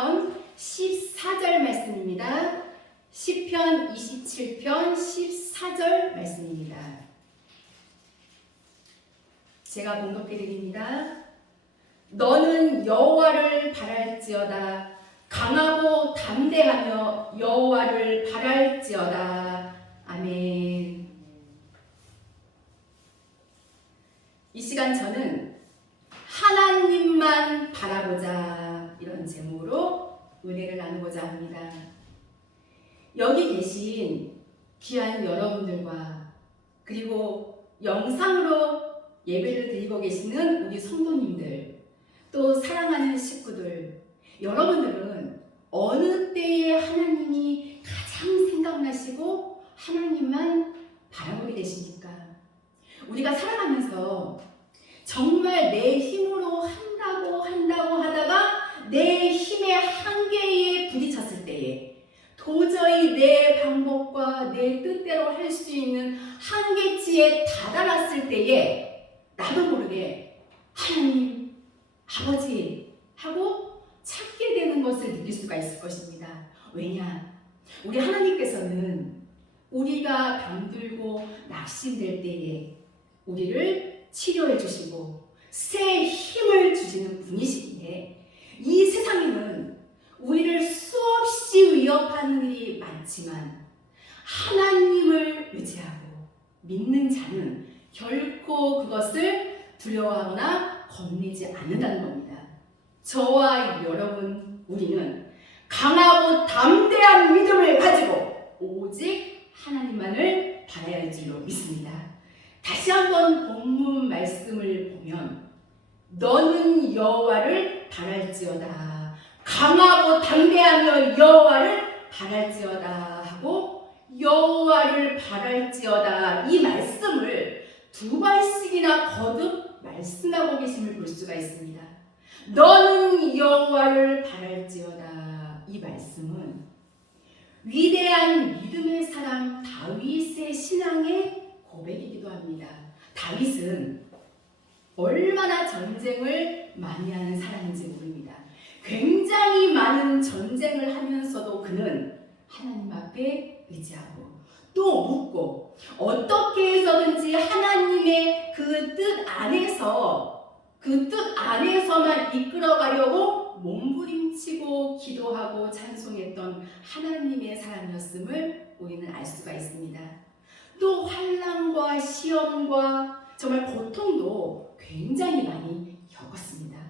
27편 14절 말씀입니다. 시편 27편 14절 말씀입니다. 제가 봉독해 드립니다. 너는 여호와를 바랄지어다. 강하고 담대하며 여호와를 바랄지어다. 아멘. 이 시간 저는 하나님만 바라보자, 이런 제목으로 은혜를 나누고자 합니다. 여기 계신 귀한 여러분들과 그리고 영상으로 예배를 드리고 계시는 우리 성도님들, 또 사랑하는 식구들, 여러분들은 어느 때에 하나님이 가장 생각나시고 하나님만 바라보게 되십니까? 우리가 살아가면서 정말 내 힘으로 한다고 하다가 내 힘의 한계에 부딪혔을 때에, 도저히 내 방법과 내 뜻대로 할 수 있는 한계치에 다다랐을 때에 나도 모르게 하나님, 아버지 하고 찾게 되는 것을 느낄 수가 있을 것입니다. 왜냐? 우리 하나님께서는 우리가 병들고 낙심될 때에 우리를 치료해 주시고 새 힘을 주시는 분이시기에, 이 세상에는 우리를 수없이 위협하는 일이 많지만 하나님을 의지하고 믿는 자는 결코 그것을 두려워하거나 겁내지 않는다는 겁니다. 저와 여러분, 우리는 강하고 담대한 믿음을 가지고 오직 하나님만을 바라야 할 줄로 믿습니다. 다시 한번 본문 말씀을 보면, 너는 여호와를 바랄지어다. 강하고 담대하며 여호와를 바랄지어다 하고 여호와를 바랄지어다, 이 말씀을 두 번씩이나 거듭 말씀하고 계심을 볼 수가 있습니다. 너는 여호와를 바랄지어다, 이 말씀은 위대한 믿음의 사람 다윗의 신앙의 고백이기도 합니다. 다윗은 얼마나 전쟁을 많이 하는 사람인지 모릅니다. 굉장히 많은 전쟁을 하면서도 그는 하나님 앞에 의지하고 또 묻고, 어떻게 해서든지 하나님의 그 뜻 안에서만 이끌어가려고 몸부림치고 기도하고 찬송했던 하나님의 사람이었음을 우리는 알 수가 있습니다. 또 환난과 시험과 정말 고통도 굉장히 많이 겪었습니다.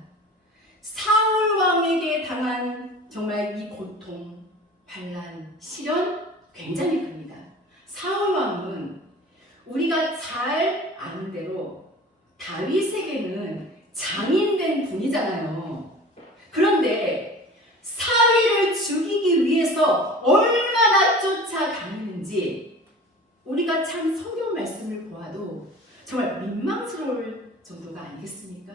사울 왕에게 당한 정말 이 고통, 환난, 시련 굉장히 큽니다. 사울 왕은 우리가 잘 아는 대로 다윗에게는 장인된 분이잖아요. 그런데 사위를 죽이기 위해서 얼마나 쫓아다니는지 우리가 참 성경 말씀을 보아도 정말 민망스러울 정도가 아니겠습니까?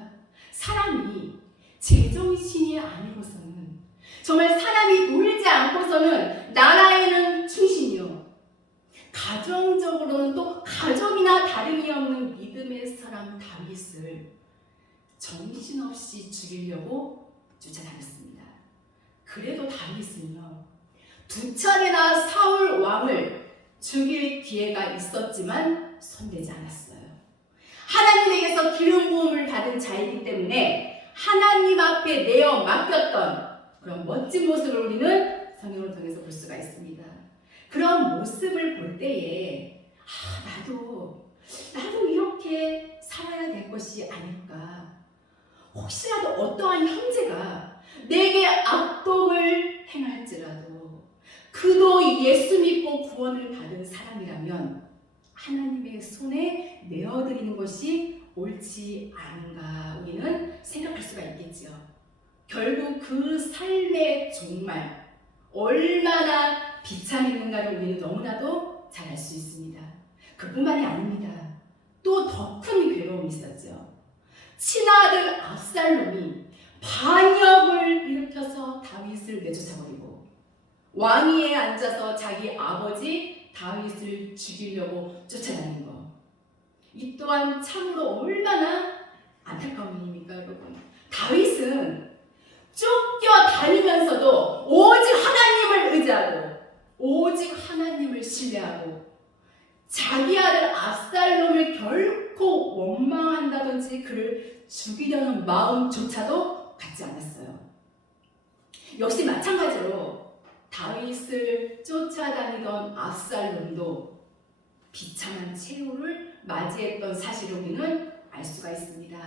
사람이 제정신이 아니고서는, 정말 사람이 놀지 않고서는 나라에는 충신이요, 가정적으로는 또 가족이나 다름이 없는 믿음의 사람 다윗을 정신없이 죽이려고 쫓아다녔습니다. 그래도 다윗은요, 두 차례나 사울 왕을 죽일 기회가 있었지만 손대지 않았어요. 하나님에게서 기름 부음을 받은 자이기 때문에 하나님 앞에 내어 맡겼던 그런 멋진 모습을 우리는 성경을 통해서 볼 수가 있습니다. 그런 모습을 볼 때에 나도 이렇게 살아야 될 것이 아닐까. 혹시라도 어떠한 형제가 내게 악독을 행할지라도 그도 예수 믿고 구원을 받은 사람이라면 하나님의 손에 내어드리는 것이 옳지 않은가, 우리는 생각할 수가 있겠죠. 결국 그 삶의 종말 얼마나 비참했는가를 우리는 너무나도 잘 알 수 있습니다. 그뿐만이 아닙니다. 또 더 큰 괴로움이 있었죠. 친아들 압살롬이 반역을 일으켜서 다윗을 내쫓아버리고 왕위에 앉아서 자기 아버지 다윗을 죽이려고 쫓아다닌 것, 이 또한 참으로 얼마나 안타까운 일입니까, 여러분? 다윗은 쫓겨 다니면서도 오직 하나님을 의지하고 오직 하나님을 신뢰하고 자기 아들 압살롬을 결코 원망한다든지 그를 죽이려는 마음조차도 갖지 않았어요. 역시 마찬가지로 다윗을 쫓아다니던 압살롬도 비참한 최후를 맞이했던 사실을 우리는 알 수가 있습니다.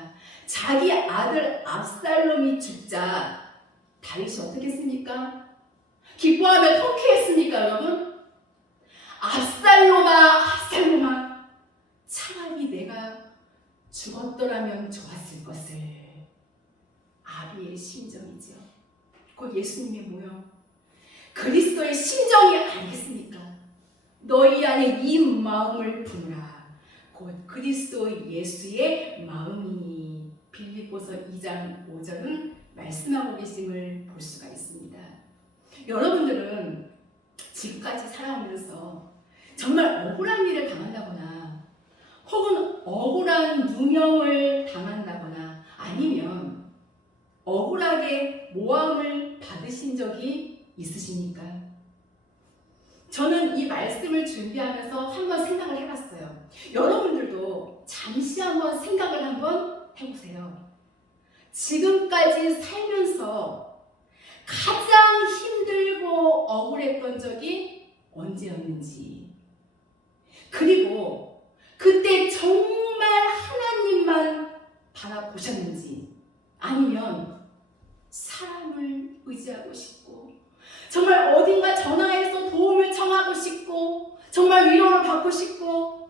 자기 아들 압살롬이 죽자 다윗이 어떻게 했습니까? 기뻐하며 통쾌했습니까, 여러분? 압살롬아, 압살롬아, 차라리 내가 죽었더라면 좋았을 것을. 아비의 심정이죠. 곧 예수님의 모형. 그리스도의 심정이 아니겠습니까? 너희 안에 이 마음을 품으라. 곧 그리스도 예수의 마음이 빌립보서 2장 5절은 말씀하고 계심을 볼 수가 있습니다. 여러분들은 지금까지 살아오면서 정말 억울한 일을 당한다거나 혹은 억울한 누명을 당한다거나 아니면 억울하게 모함을 받으신 적이 있으십니까? 저는 이 말씀을 준비하면서 한번 생각을 해봤어요. 여러분들도 잠시 한번 생각을 한번 해보세요. 지금까지 살면서 가장 힘들고 억울했던 적이 언제였는지, 그리고 그때 정말 하나님만 바라보셨는지, 아니면 사람을 의지하고 싶고 정말 어딘가 전화해서 도움을 청하고 싶고 정말 위로를 받고 싶고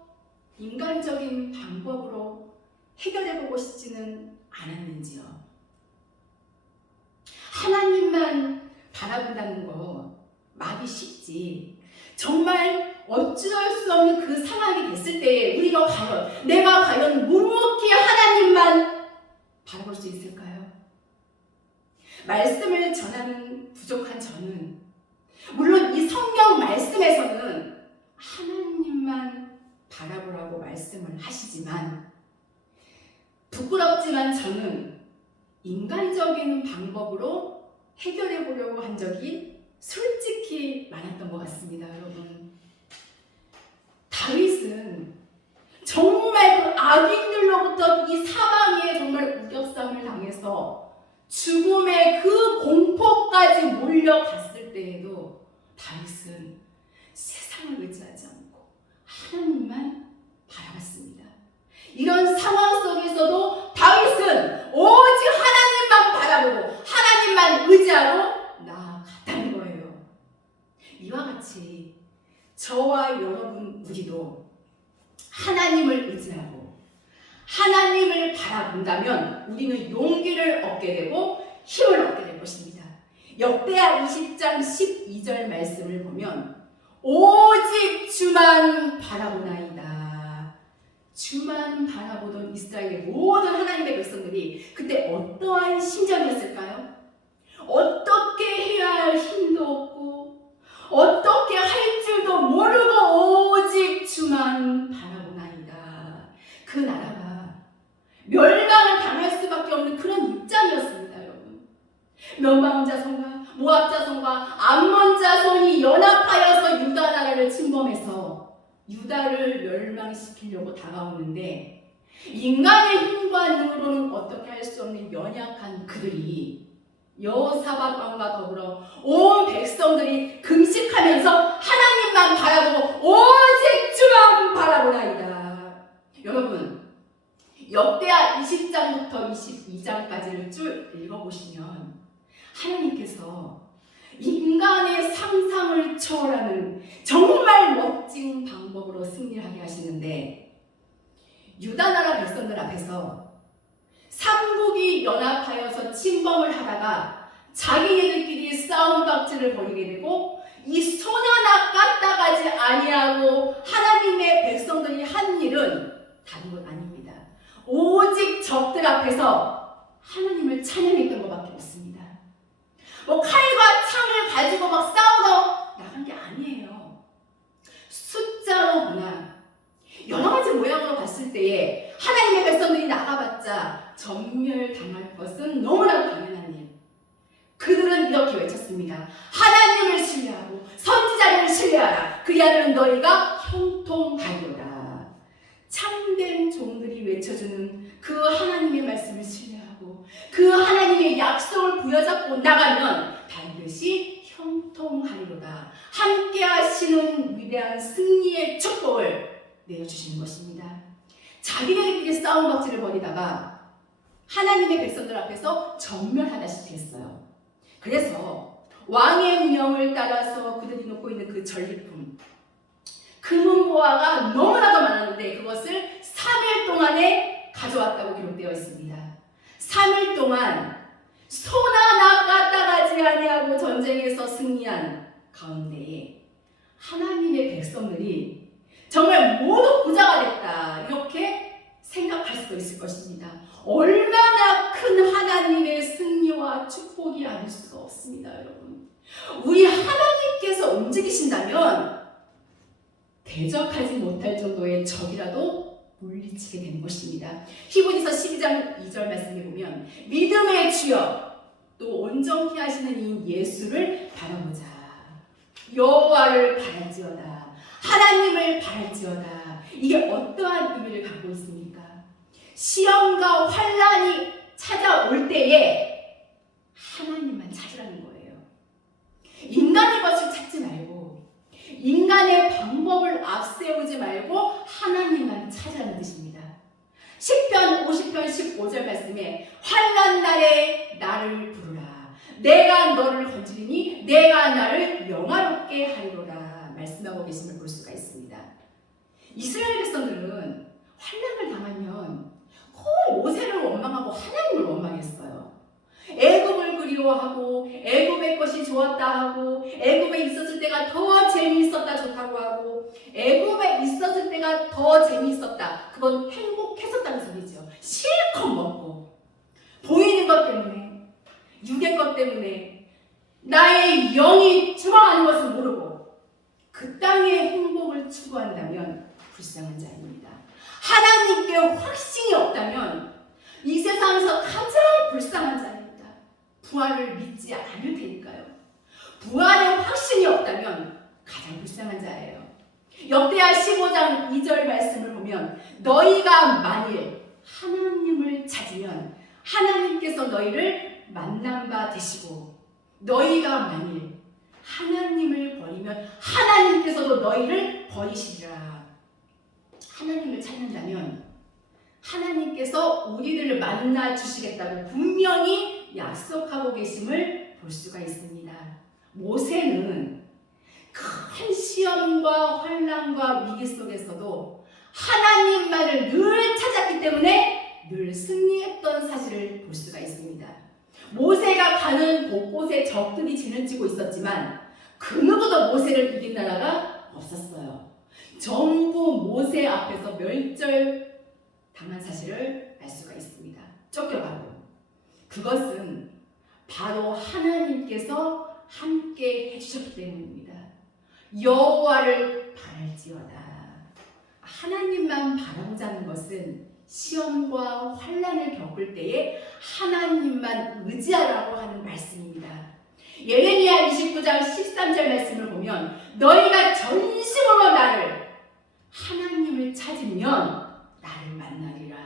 인간적인 방법으로 해결해보고 싶지는 않았는지요. 하나님만 바라본다는 거 말이 쉽지, 정말 어쩔 수 없는 그 상황이 됐을 때 내가 과연 묵묵히 하나님만 바라볼 수 있을까요? 말씀을 전하는 부족한 저는 물론 이 성경 말씀에서는 하나님만 바라보라고 말씀을 하시지만 부끄럽지만 저는 인간적인 방법으로 해결해 보려고 한 적이 솔직히 많았던 것 같습니다. 여러분, 다윗은 정말 그 악인들로부터 이 사방에 정말 우겨쌈을 당해서 죽음의 그 공포까지 몰려갔을 때에도 다윗은 세상을 의지하지 않고 하나님만 바라봤습니다. 이런 상황 속에서도 다윗은 오직 하나님만 바라보고 하나님만 의지하고 나아갔다는 거예요. 이와 같이 저와 여러분 우리도 하나님을 의지하고 하나님을 바라본다면 우리는 용기를 얻게 되고 힘을 얻게 될 것입니다. 역대하 20장 12절 말씀을 보면 오직 주만 바라보나이다. 주만 바라보던 이스라엘의 모든 하나님의 백성들이 그때 어떠한 심정이었을까요? 어떻게 해야 할 힘도 없고 어떻게 할 줄도 모르고 오직 주만 바라보나이다. 그 나라가 멸망을 당할 수밖에 없는 그런 입장이었습니다. 여러분, 면방 자손과 모압 자손과 암몬 자손이 연합하여서 유다 나라를 침범해서 유다를 멸망시키려고 다가오는데 인간의 힘과 능으로는 어떻게 할 수 없는 연약한 그들이 여호사밧 왕과 더불어 온 백성들이 금식하면서 하나님만 바라보고 오직 주만 바라보나이다. 여러분, 역대하 20장부터 22장까지를 쭉 읽어보시면 하나님께서 인간의 상상을 초월하는 정말 멋진 방법으로 승리하게 하시는데 유다 나라 백성들 앞에서 삼국이 연합하여서 침범을 하다가 자기네들끼리 싸움박질을 벌이게 되고 이 소년아 까딱하지 아니하고 하나님의 백성들이 한 일은 다른 것 아닙니다. 오직 적들 앞에서 하나님을 찬양했던 것밖에 없습니다. 뭐 칼과 창을 가지고 막 싸우러 나간 게 아니에요. 숫자로 보나 여러 가지 모양으로 봤을 때에 하나님의 백성들이 나가봤자 전멸당할 것은 너무나도 당연한 일. 그들은 이렇게 있습니다. 하나님을 신뢰하고 선지자를 신뢰하라. 그리하면 너희가 형통하리로다. 참된 종들이 외쳐주는 그 하나님의 말씀을 신뢰하고 그 하나님의 약속을 부여잡고 나가면 반드시 형통하리로다. 함께 하시는 위대한 승리의 축복을 내어주시는 것입니다. 자기네들끼리 싸움박질을 벌이다가 하나님의 백성들 앞에서 전멸하다시피 했어요. 그래서 왕의 명을 따라서 그들이 놓고 있는 그 전리품, 금은보화가 너무나도 많았는데 그것을 3일 동안에 가져왔다고 기록되어 있습니다. 3일 동안 소나 까딱하지 아니하고 전쟁에서 승리한 가운데에 하나님의 백성들이 정말 모두 부자가 됐다 이렇게 생각할 수도 있을 것입니다. 얼마나 큰 하나님의 승리와 축복이 아닐 수가 없습니다. 여러분, 우리 하나님께서 움직이신다면 대적하지 못할 정도의 적이라도 물리치게 되는 것입니다. 히브리서 12장 2절 말씀에 보면 믿음의 주여 또 온전히 하시는 이 예수를 바라보자. 여호와를 바랄지어다. 하나님을 바랄지어다. 이게 어떠한 의미를 갖고 있습니까? 시험과 환난이 찾아올 때에 하나님만 찾으라는 거예요. 인간의 것을 찾지 말고 인간의 방법을 앞세우지 말고 하나님만 찾으라는 뜻입니다. 시편 50편 15절 말씀에 환난 날에 나를 부르라. 내가 너를 건지리니 내가 나를 영화롭게 하리로라 말씀하고 계심을 볼 수가 있습니다. 이스라엘 백성들은 환난을 당하면 거의 모세를 원망하고 하나님을 원망했어요. 애굽을 그리워하고 애굽의 것이 좋았다 하고 애굽에 있었을 때가 더 재미있었다 좋다고 하고 애굽에 있었을 때가 더 재미있었다. 그건 행복했었다는 소리죠. 실컷 먹고 보이는 것 때문에 육의 것 때문에 나의 영이 죽어가는 것을 모르고 그 땅의 행복을 추구한다면 불쌍한 자입니다. 하나님께 확신이 없다면 이 세상에서 가장 불쌍한 자입니다. 부활을 믿지 않을 테니까요. 부활에 확신이 없다면 가장 불쌍한 자예요. 역대하 15장 2절 말씀을 보면 너희가 만일 하나님을 찾으면 하나님께서 너희를 만난 바 되시고 너희가 만일 하나님을 버리면 하나님께서도 너희를 버리시리라. 하나님을 찾는다면 하나님께서 우리를 만나 주시겠다고 분명히 약속하고 계심을 볼 수가 있습니다. 모세는 큰 시험과 환난과 위기 속에서도 하나님만을 늘 찾았기 때문에 늘 승리했던 사실을 볼 수가 있습니다. 모세가 가는 곳곳에 적들이 진을치고 있었지만 그 누구도 모세를 이긴 나라가 없었어요. 전부 모세 앞에서 멸절 당한 사실을 알 수가 있습니다. 쫓겨가고. 그것은 바로 하나님께서 함께 해주셨기 때문입니다. 여호와를 바랄지어다. 하나님만 바라보자는 것은 시험과 환난을 겪을 때에 하나님만 의지하라고 하는 말씀입니다. 예레미야 29장 13절 말씀을 보면 너희가 전심으로 나를 하나님을 찾으면 나를 만나리라.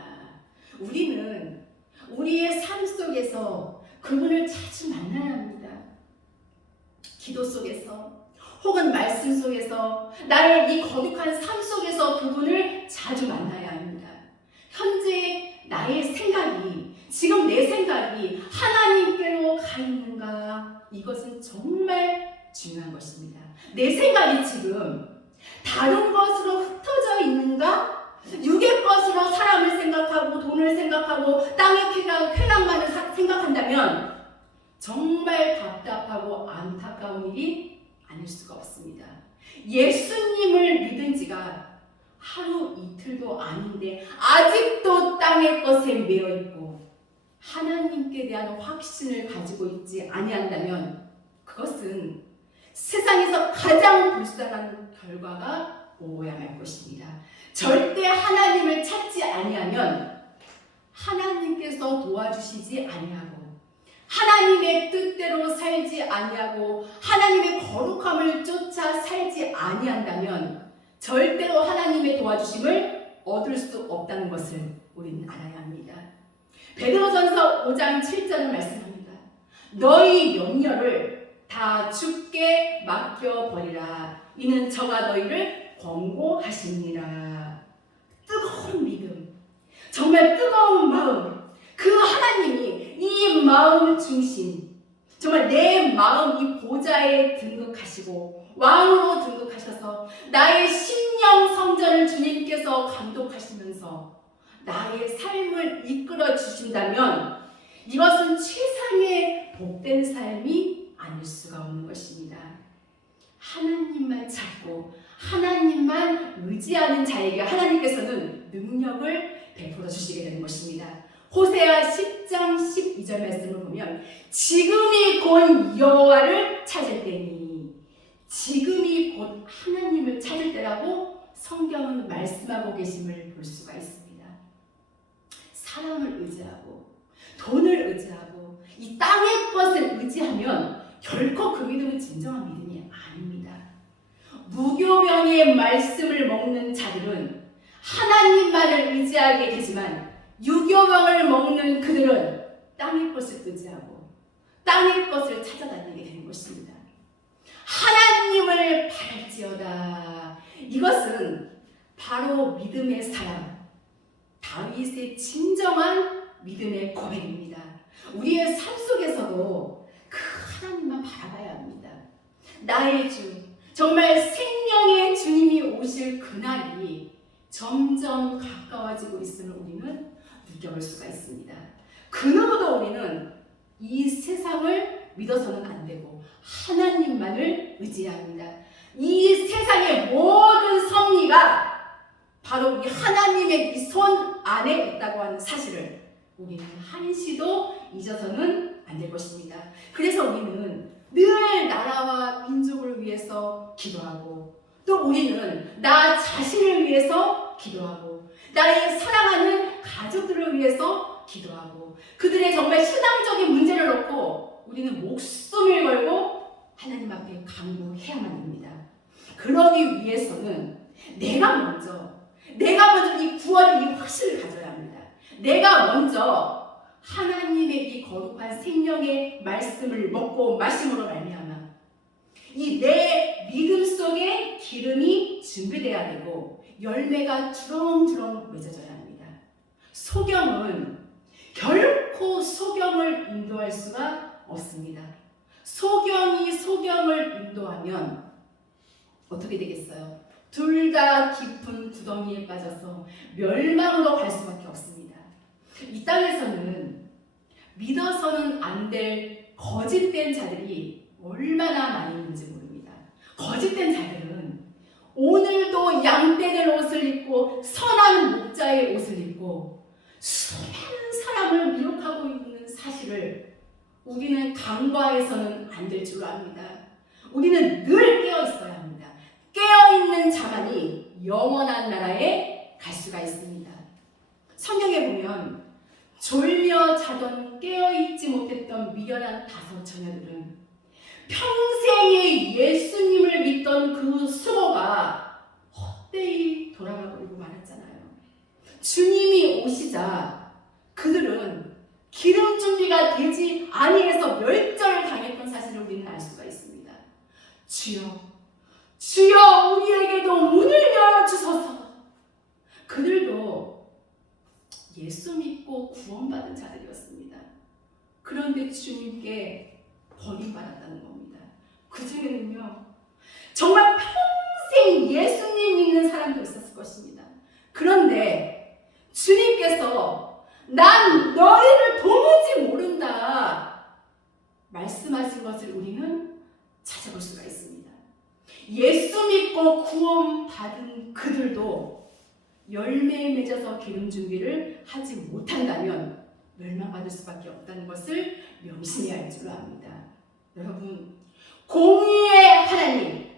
우리는 우리의 삶 속에서 그분을 자주 만나야 합니다. 기도 속에서 혹은 말씀 속에서 나를 이 거룩한 삶 속에서 그분을 자주 만나야 합니다. 현재 나의 생각이 지금 내 생각이 하나님께로 가 있는가 이것은 정말 중요한 것입니다. 내 생각이 지금 다른 것으로 흩어져 있는가? 육의 것으로 사람을 생각하고 돈을 생각하고 땅의 쾌락만을 생각한다면 정말 답답하고 안타까운 일이 아닐 수가 없습니다. 예수님을 믿은 지가 하루 이틀도 아닌데 아직도 땅의 것에 매여 있고 하나님께 대한 확신을 가지고 있지 아니한다면 그것은 세상에서 가장 불쌍한 결과가 오고야 말 것입니다. 절대 하나님을 찾지 아니하면 하나님께서 도와주시지 아니하고 하나님의 뜻대로 살지 살지 아니하고 하나님의 거룩함을 쫓아 살지 아니한다면 절대로 하나님의 도와주심을 얻을 수 없다는 것을 우리는 알아야 합니다. 베드로전서 5장 7절을 말씀합니다. 너희 염려를 다 주께 맡겨버리라. 이는 저가 너희를 권고하시니라. 뜨거운 믿음, 정말 뜨거운 마음, 그 하나님이 이 마음 중심, 정말 내 마음 이 보좌에 등극하시고 왕으로 등극하셔서 나의 심령 성전을 주님께서 감독하시면서 나의 삶을 이끌어 주신다면 이것은 최상의 복된 삶이 아닐 수가 없는 것입니다. 하나님만 찾고 하나님만 의지하는 자에게 하나님께서는 능력을 베풀어 주시게 되는 것입니다. 호세아 10장 12절 말씀을 보면 지금이 곧 여호와를 찾을 때니, 지금이 곧 하나님을 찾을 때라고 성경은 말씀하고 계심을 볼 수가 있습니다. 사람을 의지하고 돈을 의지하고 이 땅의 것을 의지하면 결코 그 믿음은 진정한 믿음이 아닙니다. 무교병의 말씀을 먹는 자들은 하나님만을 의지하게 되지만 유교병을 먹는 그들은 땅의 것을 의지하고 땅의 것을 찾아다니게 되는 것입니다. 하나님을 바랄지어다. 이것은 바로 믿음의 사람 다윗의 진정한 믿음의 고백입니다. 우리의 삶 속에서도 그 하나님만 바라봐야 합니다. 나의 주, 정말 생명의 주님이 오실 그날이 점점 가까워지고 있음을 우리는 느껴볼 수가 있습니다. 그 누구도 우리는 이 세상을 믿어서는 안 되고 하나님만을 의지해야 합니다. 이 세상의 모든 섭리가 바로 이 하나님의 이 손 안에 있다고 하는 사실을 우리는 한시도 잊어서는 안 될 것입니다. 그래서 우리는 늘 나라와 민족을 위해서 기도하고 또 우리는 나 자신을 위해서 기도하고 나의 사랑하는 가족들을 위해서 기도하고 그들의 정말 신앙적인 문제를 놓고 우리는 목숨을 걸고 하나님 앞에 간구해야만 합니다. 그러기 위해서는 내가 먼저 이 구원의 이 확신을 가져야 합니다. 내가 먼저 하나님의 이 거룩한 생명의 말씀을 먹고 마심으로 말미암아 이 내 믿음 속에 기름이 준비되어야 되고 열매가 주렁주렁 맺어져야 합니다. 소경은 결코 소경을 인도할 수가 없습니다. 소경이 소경을 인도하면 어떻게 되겠어요? 둘 다 깊은 구덩이에 빠져서 멸망으로 갈 수밖에 없습니다. 이 땅에서는 믿어서는 안 될 거짓된 자들이 얼마나 많이 있는지 모릅니다. 거짓된 자들은 오늘도 양떼들 옷을 입고 선한 목자의 옷을 입고 수많은 사람을 미혹하고 있는 사실을 우리는 간과해서는 안 될 줄 압니다. 우리는 늘 깨어 있어야 합니다. 깨어있는 자만이 영원한 나라에 갈 수가 있습니다. 성경에 보면 졸며 자던 깨어있지 못했던 미련한 5 처녀들은 평생에 예수님을 믿던 그 수고가 헛되이 돌아가버리고 말았잖아요. 주님이 오시자 그들은 기름 준비가 되지 아니해서 멸절을 당했던 사실을 우리는 알 수가 있습니다. 주여 우리에게도 문을 열어주소서. 그들도 예수 믿고 구원받은 자들이었습니다. 그런데 주님께 버림받았다는 겁니다. 그 중에는요 정말 평생 예수님 믿는 사람도 있었을 것입니다. 그런데 주님께서 난 너희를 도무지 모른다 말씀하신 것을 우리는 찾아볼 수가 있습니다. 예수 믿고 구원받은 그들도 열매 맺어서 기름 준비를 하지 못한다면 멸망받을 수밖에 없다는 것을 명심해야 할 줄 압니다. 여러분, 공의의 하나님,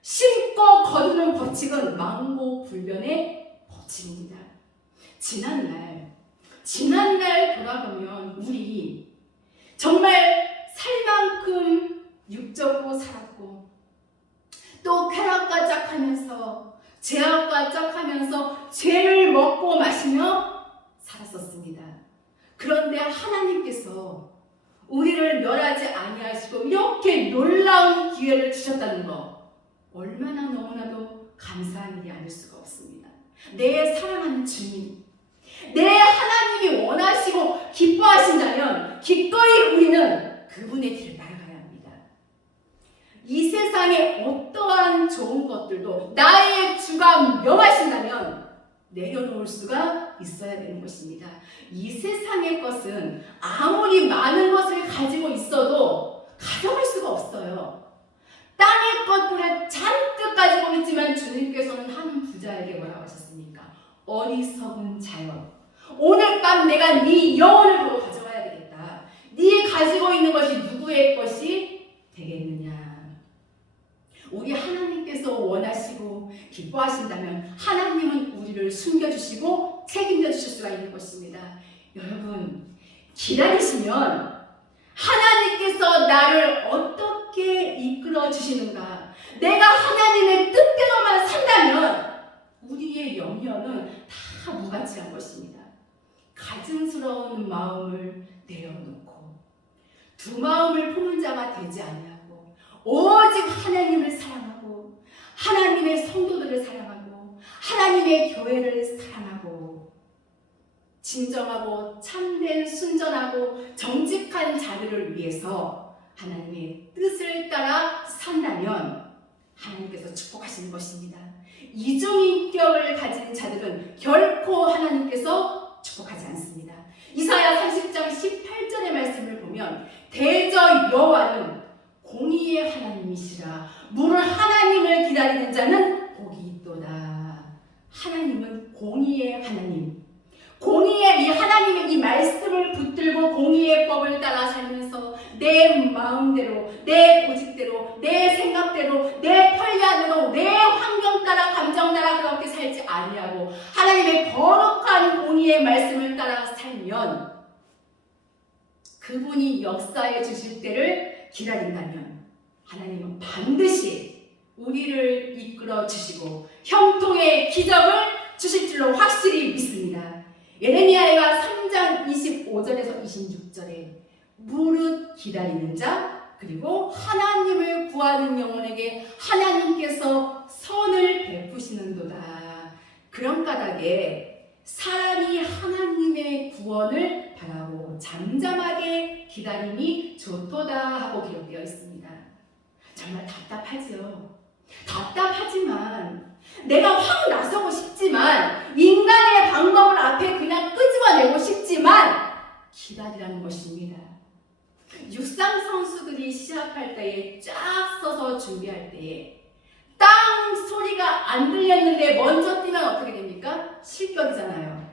심고 거두는 법칙은 망고불변의 법칙입니다. 지난날 돌아보면 우리 정말 살 만큼 붙잡고 살았고 또 쾌락과 짝하면서 죄악과 짝하면서 죄를 먹고 마시며 살았었습니다. 그런데 하나님께서 우리를 멸하지 아니하시고 이렇게 놀라운 기회를 주셨다는 거 얼마나 너무나도 감사한 일이 아닐 수가 없습니다. 내 사랑하는 주님, 내 하나님이 원하시고 기뻐하신다면 기꺼이 우리는 그분의 길을 따라가야 합니다. 이 세상에 어떠한 좋은 것들도 나의 주가 명하신다면 내려놓을 수가 있어야 되는 것입니다. 이 세상의 것은 아무리 많은 것을 가지고 있어도 가져갈 수가 없어요. 땅의 것들을 잔뜩 가지고 있지만 주님께서는 한 부자에게 뭐라고 하셨습니까? 어리석은 자여, 오늘 밤 내가 네 영혼을 보고 가져가야 되겠다. 네 가지고 있는 것이 누구의 것이 되겠느냐. 우리 하나님께서 원하시고 기뻐하신다면 하나님은 우리를 숨겨주시고 책임져 주실 수가 있는 것입니다. 여러분, 기다리시면 하나님께서 나를 어떻게 이끌어 주시는가, 내가 하나님의 뜻대로만 산다면 우리의 염려는 다 무가치한 것입니다. 가증스러운 마음을 내려놓고 두 마음을 품은 자가 되지 아니하고 오직 하나님을 사랑하고 하나님의 성도들을 사랑하고 하나님의 교회를 사랑하고 진정하고 참된 순전하고 정직한 자들을 위해서 하나님의 뜻을 따라 산다면 하나님께서 축복하시는 것입니다. 이중인격을 가진 자들은 결코 하나님께서 축복하지 않습니다. 이사야 30장 18절의 말씀을 보면 대저 여호와는 공의의 하나님이시라. 물을 하나님을 기다리는 자는 복이 있도다. 하나님은 공의의 하나님. 공의의 이 하나님의 이 말씀을 붙들고 공의의 법을 따라 살면서 내 마음대로, 내 고집대로, 내 생각대로, 내 편리함대로, 내 환경 따라, 감정 따라 그렇게 살지 아니하고 하나님의 거룩한 공의의 말씀을 따라 살면 그분이 역사해 주실 때를 기다린다면 하나님은 반드시 우리를 이끌어 주시고 형통의 기적을 주실 줄로 확실히 믿습니다. 예레미야가 3장 25절에서 26절에 무릇 기다리는 자 그리고 하나님을 구하는 영혼에게 하나님께서 선을 베푸시는도다. 그런 까닭에 사람이 하나님의 구원을 바라고 잠잠하게 기다림이 좋도다 하고 기록되어 있습니다. 정말 답답하지요. 답답하지만 내가 확 나서고 싶지만 인간의 방법을 앞에 그냥 끄집어내고 싶지만 기다리라는 것입니다. 육상 선수들이 시합할 때에 쫙 서서 준비할 때에 땅 소리가 안 들렸는데 먼저 뛰면 어떻게 됩니까? 실격이잖아요.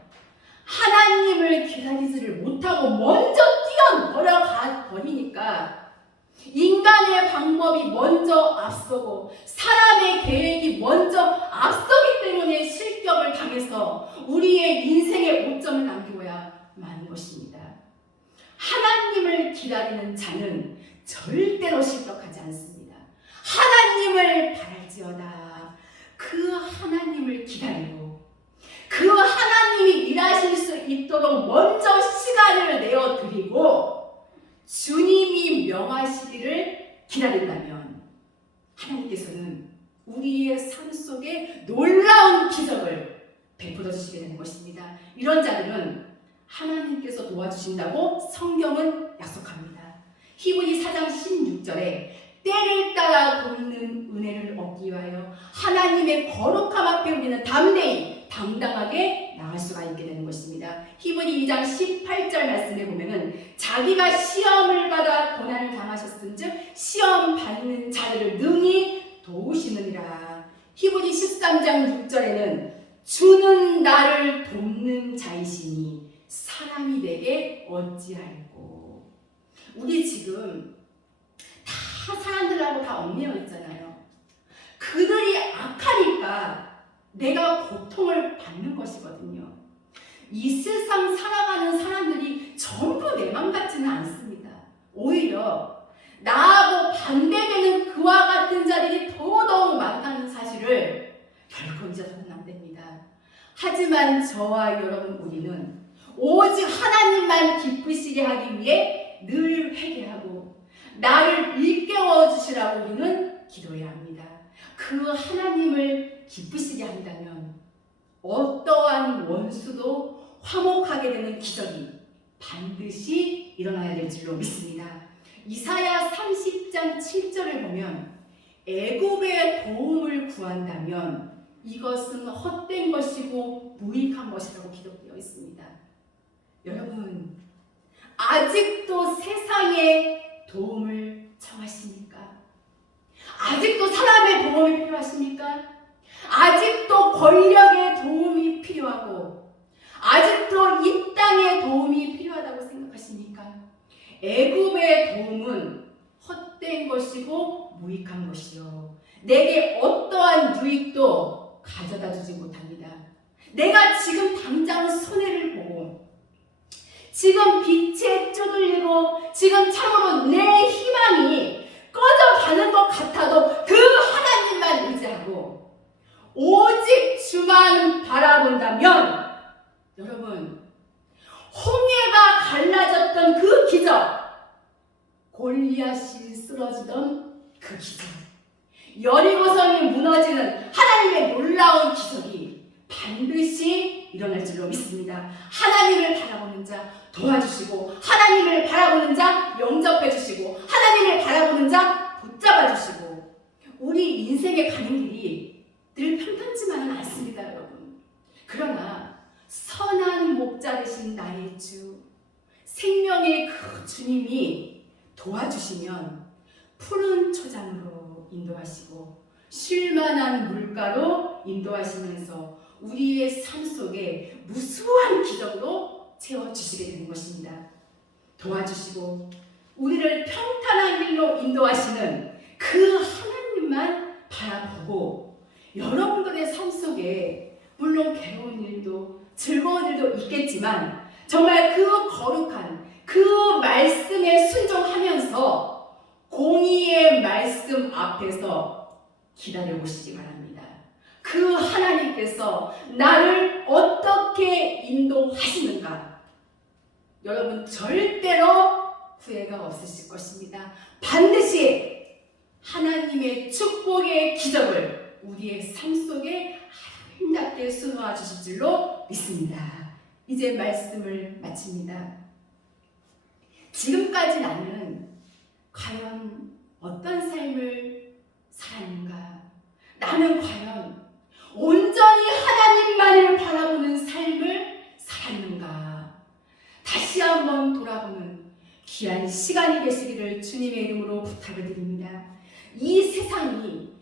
하나님을 기다리지를 못하고 먼저 뛰어내려가 버리니까 인간의 방법이 먼저 앞서고 사람의 계획이 먼저 앞서기 때문에 실격을 당해서 우리의 인생에 오점을 남기고야 마는 것입니다. 하나님을 기다리는 자는 절대로 실격하지 않습니다. 하나님을 바랄지어다. 그 하나님을 기다리고 그 하나님이 일하실 수 있도록 먼저 시간을 내어드리고 주님이 명하시기를 기다린다면 하나님께서는 우리의 삶 속에 놀라운 기적을 베풀어 주시게 되는 것입니다. 이런 자들은 하나님께서 도와주신다고 성경은 약속합니다. 히브리 4장 16절에 때를 따라 돕는 은혜를 얻기 위하여 하나님의 거룩함 앞에 우리는 담대히 당당하게 나갈 수가 있게 되는 것입니다. 히브리 2장 18절 말씀에 보면은 자기가 시험을 받아 고난을 당하셨은즉 시험 받는 자들을 능히 도우시느니라. 히브리 13장 6절에는 주는 나를 돕는 자이시니 사람이 내게 어찌할꼬. 우리 지금 다 사람들하고 다 얽매여 있잖아요. 그들이 악하니까 내가 고통을 받는 것이거든요. 이 세상 살아가는 사람들이 전부 내 맘 같지는 않습니다. 오히려 나하고 반대되는 그와 같은 자들이 더더욱 많다는 사실을 결코 잊어서는 안 됩니다. 하지만 저와 여러분 우리는 오직 하나님만 기쁘시게 하기 위해 늘 회개하고 나를 일깨워 주시라고 우리는 기도해야 합니다. 그 하나님을 기쁘시게 한다면 어떠한 원수도 화목하게 되는 기적이 반드시 일어나야 될 줄로 믿습니다. 이사야 30장 7절을 보면 애굽의 도움을 구한다면 이것은 헛된 것이고 무익한 것이라고 기록되어 있습니다. 여러분, 아직도 세상의 도움을 청하십니까? 아직도 사람의 도움이 필요하십니까? 아직도 권력의 도움이 필요하고 아직도 이 땅의 도움이 필요하다고 생각하십니까? 애굽의 도움은 헛된 것이고 무익한 것이요, 내게 어떠한 유익도 가져다 주지 못합니다. 내가 지금 당장 손해를 보고 지금 빛에 쪼들리고 지금 참으로 내 희망이 꺼져가는 것 같아도 그 하나님만 의지하고 오직 주만 바라본다면 여러분, 홍해가 갈라졌던 그 기적, 골리앗이 쓰러지던 그 기적, 여리고성이 무너지는 하나님의 놀라운 기적이 반드시 일어날 줄로 믿습니다. 하나님을 바라보는 자 도와주시고 하나님을 바라보는 자 영접해 주시고 하나님을 바라보는 자 붙잡아 주시고, 우리 인생에 가는 길이 늘 평탄치만은 않습니다, 여러분. 그러나 선한 목자 되신 나의 주, 생명의 그 주님이 도와주시면 푸른 초장으로 인도하시고 쉴만한 물가로 인도하시면서 우리의 삶 속에 무수한 기적으로 채워주시게 되는 것입니다. 도와주시고 우리를 평탄한 길로 인도하시는 그 하나님만 바라보고 여러분들의 삶 속에 물론 괴로운 일도 즐거운 일도 있겠지만 정말 그 거룩한 그 말씀에 순종하면서 공의의 말씀 앞에서 기다려 보시기 바랍니다. 그 하나님께서 나를 어떻게 인도하시는가, 여러분 절대로 후회가 없으실 것입니다. 반드시 하나님의 축복의 기적을 우리의 삶 속에 아름답게 수놓아 주실 줄로 믿습니다. 이제 말씀을 마칩니다. 지금까지 나는 과연 어떤 삶을 살았는가? 나는 과연 온전히 하나님만을 바라보는 삶을 살았는가? 다시 한번 돌아보는 귀한 시간이 되시기를 주님의 이름으로 부탁을 드립니다. 이 세상이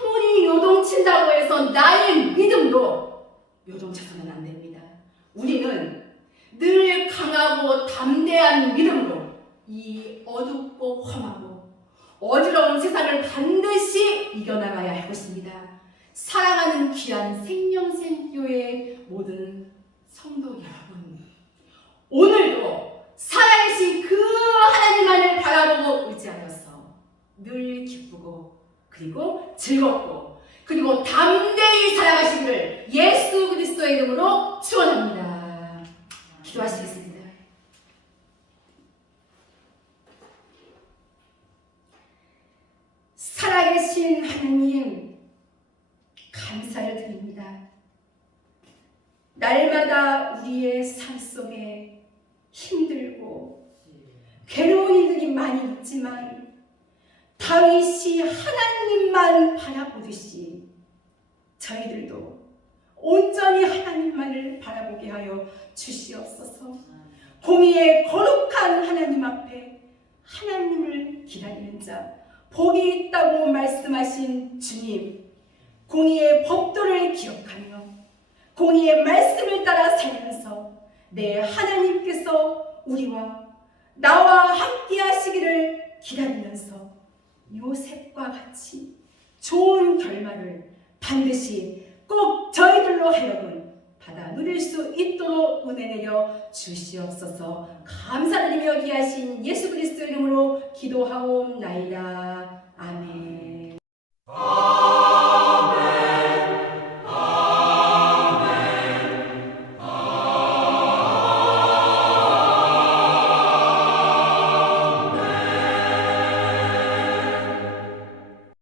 아무리 요동친다고 해서 나의 믿음도 요동쳐서는 안 됩니다. 우리는 늘 강하고 담대한 믿음으로 이 어둡고 험하고 어지러운 세상을 반드시 이겨나가야 할 것입니다. 사랑하는 귀한 생명샘교회 모든 성도 여러분, 오늘도 살아계신 그 하나님만을 바라보고 의지하여서 늘 기쁘고 그리고 즐겁고 그리고 담대히 살아가시기를 예수 그리스도의 이름으로 축원합니다. 기도하시겠습니다. 살아계신 하나님, 감사를 드립니다. 날마다 우리의 삶 속에 힘들고 괴로운 일들이 많이 있지만 다윗이 하나님만 바라보듯이 저희들도 온전히 하나님만을 바라보게 하여 주시옵소서. 공의의 거룩한 하나님 앞에 하나님을 기다리는 자 복이 있다고 말씀하신 주님, 공의의 법도를 기억하며 공의의 말씀을 따라 살면서 내 하나님께서 우리와 나와 함께 하시기를 기다리면서 요셉과 같이 좋은 결말을 반드시 꼭 저희들로 하여금 받아 누릴 수 있도록 은혜 내려 주시옵소서. 감사드리며 귀하신 예수 그리스도 이름으로 기도하옵나이다. 아멘.